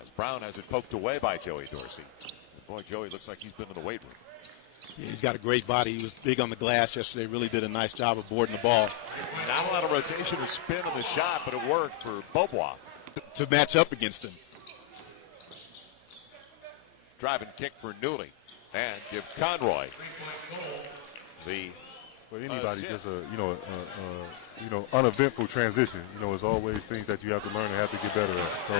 as Brown has it poked away by Joey Dorsey. Boy, Joey looks like he's been in the weight room. Yeah, he's got a great body. He was big on the glass yesterday. Really did a nice job of boarding the ball. Not a lot of rotation or spin on the shot, but it worked for Beaubois to match up against him. Drive and kick for Newley, and give Conroy the. Well, anybody does uneventful transition. There's always things that you have to learn and have to get better at. So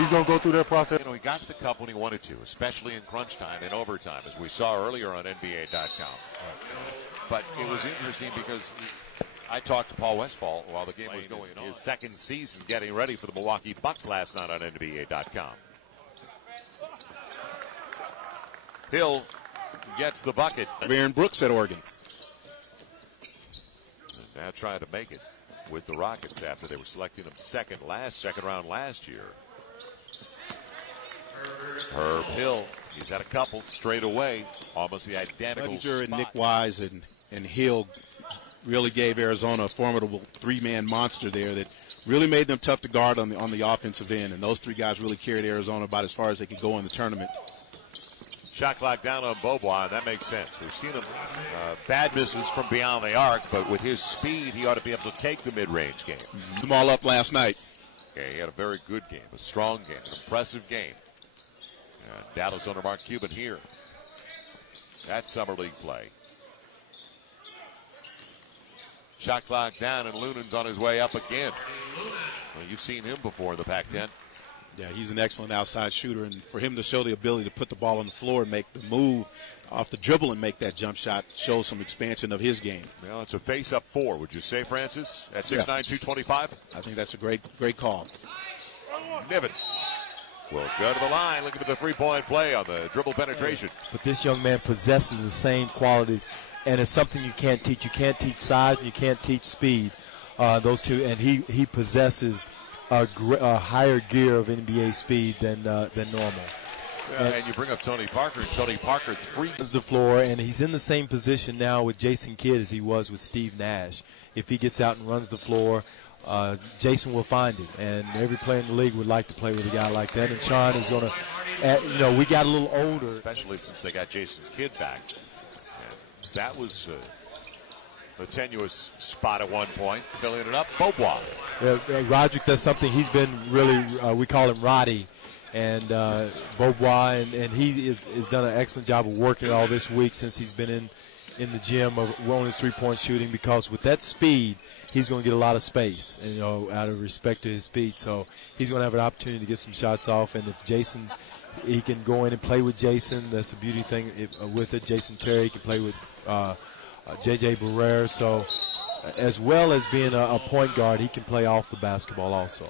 he's going to go through that process. He got the cup when he wanted to, especially in crunch time and overtime, as we saw earlier on NBA.com. But it was interesting because I talked to Paul Westphal while the game was going on. His second season getting ready for the Milwaukee Bucks last night on NBA.com. Hill gets the bucket. Aaron Brooks at Oregon. And now trying to make it with the Rockets after they were selecting him second round last year. Herb Hill, he's had a couple straight away, almost the identical spot. And Nick Wise and Hill really gave Arizona a formidable three-man monster there that really made them tough to guard on the offensive end. And those three guys really carried Arizona about as far as they could go in the tournament. Shot clock down on Beaubois, and that makes sense. We've seen him bad misses from beyond the arc, but with his speed, he ought to be able to take the mid-range game. Them all up last night. Yeah, he had a very good game, a strong game, an impressive game. Dallas under Mark Cuban here. That's summer league play. Shot clock down, and Lunen's on his way up again. Well, you've seen him before in the Pac-10. Yeah, he's an excellent outside shooter, and for him to show the ability to put the ball on the floor and make the move off the dribble and make that jump shot shows some expansion of his game. Well, it's a face-up four, would you say, Francis, at 6'9", 225? I think that's a great call. Nivens will go to the line, looking for the three-point play on the dribble penetration. But this young man possesses the same qualities, and it's something you can't teach. You can't teach size, and you can't teach speed, those two, and he possesses a higher gear of NBA speed than normal. And you bring up Tony Parker, and Tony Parker the floor, and he's in the same position now with Jason Kidd as he was with Steve Nash. If he gets out and runs the floor, Jason will find it, and every player in the league would like to play with a guy like that. And Sean is going to, we got a little older, especially since they got Jason Kidd back. And that was a tenuous spot at one point, filling it up. Beaubois. Roderick does something. He's been really, we call him Roddy, and Beaubois, and he has done an excellent job of working all this week since he's been in the gym on his three-point shooting, because with that speed, he's going to get a lot of space, and, out of respect to his speed. So he's going to have an opportunity to get some shots off, and if he can go in and play with Jason, that's a beauty thing with it. Jason Terry can play with J.J. Barrera. So as well as being a point guard, he can play off the basketball also.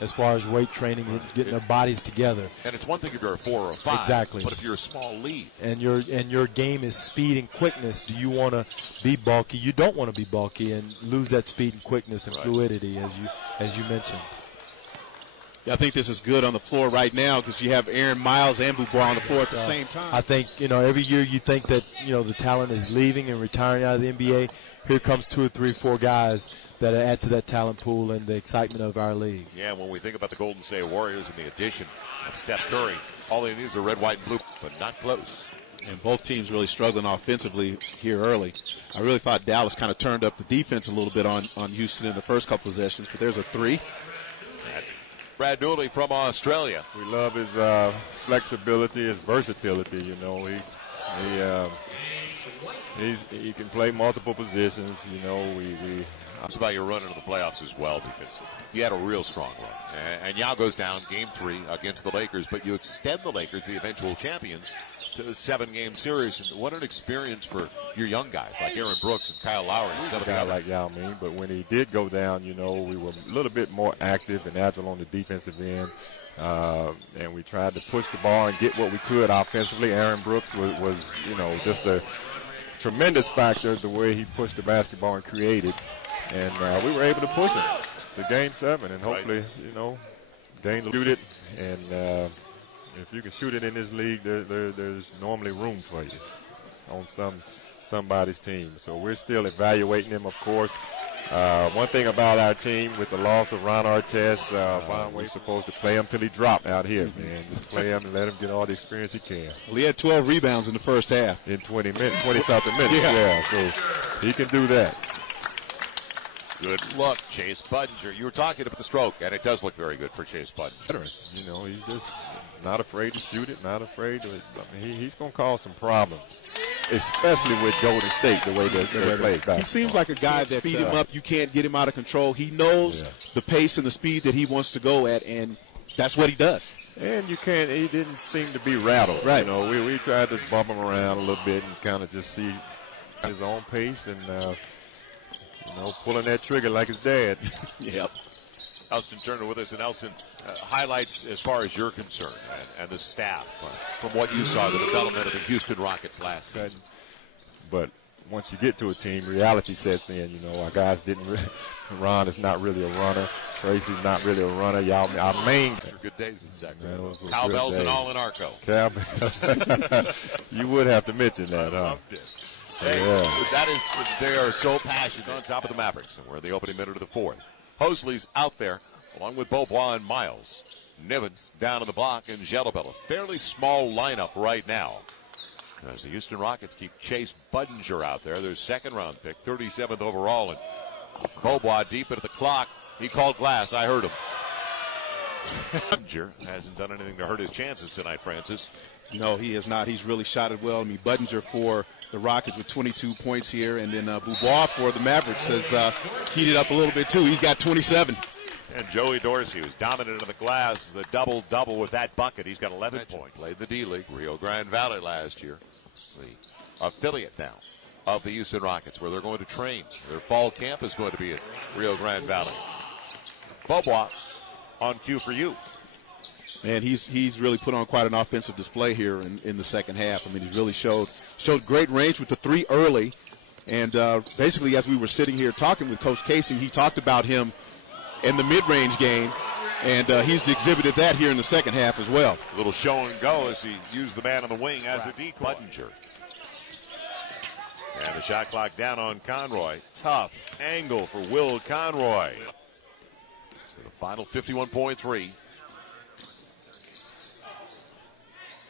As far as weight training and getting their bodies together. And it's one thing if you're a 4 or a 5. Exactly. But if you're a small lead. And your game is speed and quickness. Do you want to be bulky? You don't want to be bulky and lose that speed and quickness and fluidity, as you mentioned. Yeah, I think this is good on the floor right now because you have Aaron Miles and Beaubois on the floor at the same time. I think, every year you think that, the talent is leaving and retiring out of the NBA. Here comes 2 or 3, 4 guys that add to that talent pool and the excitement of our league. Yeah, when we think about the Golden State Warriors and the addition of Steph Curry, all they need is a red, white, and blue, but not close. And both teams really struggling offensively here early. I really thought Dallas kind of turned up the defense a little bit on Houston in the first couple possessions, but there's a 3. That's Brad Dooley from Australia. We love his flexibility, his versatility. He can play multiple positions. It's about your run into the playoffs as well, because you had a real strong run. And Yao goes down game 3 against the Lakers, but you extend the Lakers, the eventual champions, to a 7-game series. And what an experience for your young guys like Aaron Brooks and Kyle Lowry. He's a guy like Yao Ming, but when he did go down, we were a little bit more active and agile on the defensive end. And we tried to push the ball and get what we could offensively. Aaron Brooks was just a tremendous factor, the way he pushed the basketball and created. And we were able to push it to Game 7, and hopefully, Dane will shoot it. And if you can shoot it in this league, there's normally room for you on somebody's team. So we're still evaluating him, of course. One thing about our team with the loss of Ron Artest, we're supposed to play him till he drop out here, man. Just play him and let him get all the experience he can. Well, he had 12 rebounds in the first half. In 20-something minutes, yeah. So he can do that. Good look, Chase Budinger. You were talking about the stroke, and it does look very good for Chase Budinger. You know, he's just not afraid to shoot it, not afraid to. He's going to cause some problems, especially with Golden State, the way they play back. He seems like a guy that speed him up. You can't get him out of control. He knows the pace and the speed that he wants to go at, and that's what he does. And you can't. He didn't seem to be rattled. Right. You know, we tried to bump him around a little bit and kind of just see his own pace and. Pulling that trigger like his dad. Yep. Elston Turner with us. And Elston, highlights as far as you're concerned and the staff from what you saw, the development of the Houston Rockets last season. But once you get to a team, reality sets in. You know, our guys didn't Ron is not really a runner. Tracy's not really a runner. Our main. Good days in Sacramento. Cowbells and all in Arco. Cowbell. You would have to mention that, huh? Hey, they are so passionate on top of the Mavericks, and we're in the opening minute of the fourth. Hosley's out there, along with Beaubois and Miles. Nivens down in the block, and Gelabella. A fairly small lineup right now. As the Houston Rockets keep Chase Budinger out there, their second-round pick, 37th overall, and Beaubois deep into the clock. He called glass. I heard him. Budinger hasn't done anything to hurt his chances tonight, Francis. No, he has not. He's really shot it well. I mean, Budinger for the Rockets with 22 points here, and then Beaubois for the Mavericks has heated up a little bit too. He's got 27. And Joey Dorsey, who's dominant in the glass, the double-double with that bucket. He's got 11 points. Played the D-League, Rio Grande Valley last year. The affiliate now of the Houston Rockets, where they're going to train. Their fall camp is going to be at Rio Grande Valley. Beaubois on cue for you. Man, he's really put on quite an offensive display here in the second half. I mean, he's really showed great range with the three early. And basically, as we were sitting here talking with Coach Casey, he talked about him in the mid-range game, and he's exhibited that here in the second half as well. A little show and go as he used the man on the wing as a decoy. Budinger. And the shot clock down on Conroy. Tough angle for Will Conroy. So the final 51.3.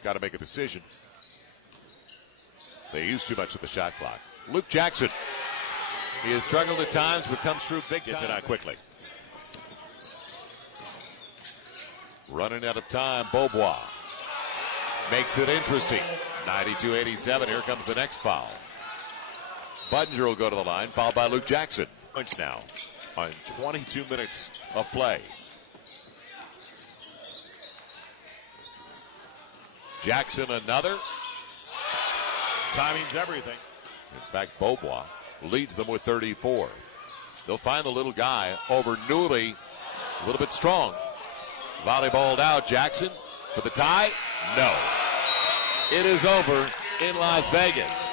Got to make a decision. They use too much of the shot clock. Luke Jackson. He has struggled at times, but comes through big time. Gets it out quickly. Running out of time, Beaubois makes it interesting. 92-87. Here comes the next foul. Budinger will go to the line, fouled by Luke Jackson. Points now on 22 minutes of play. Jackson another. Timing's everything. In fact, Beaubois leads them with 34. They'll find the little guy over Newley, a little bit strong. Volleyballed out, Jackson for the tie. No. It is over in Las Vegas.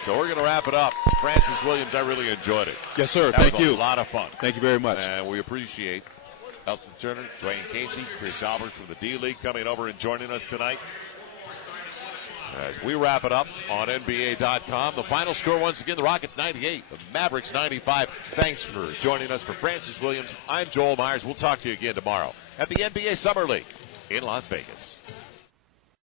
So we're going to wrap it up. Francis Williams, I really enjoyed it. Yes, sir. That Thank was you. A lot of fun. Thank you very much. And we appreciate Elston Turner, Dwayne Casey, Chris Albert from the D-League coming over and joining us tonight. As we wrap it up on NBA.com, the final score once again, the Rockets 98, the Mavericks 95. Thanks for joining us. For Francis Williams, I'm Joel Myers. We'll talk to you again tomorrow at the NBA Summer League in Las Vegas.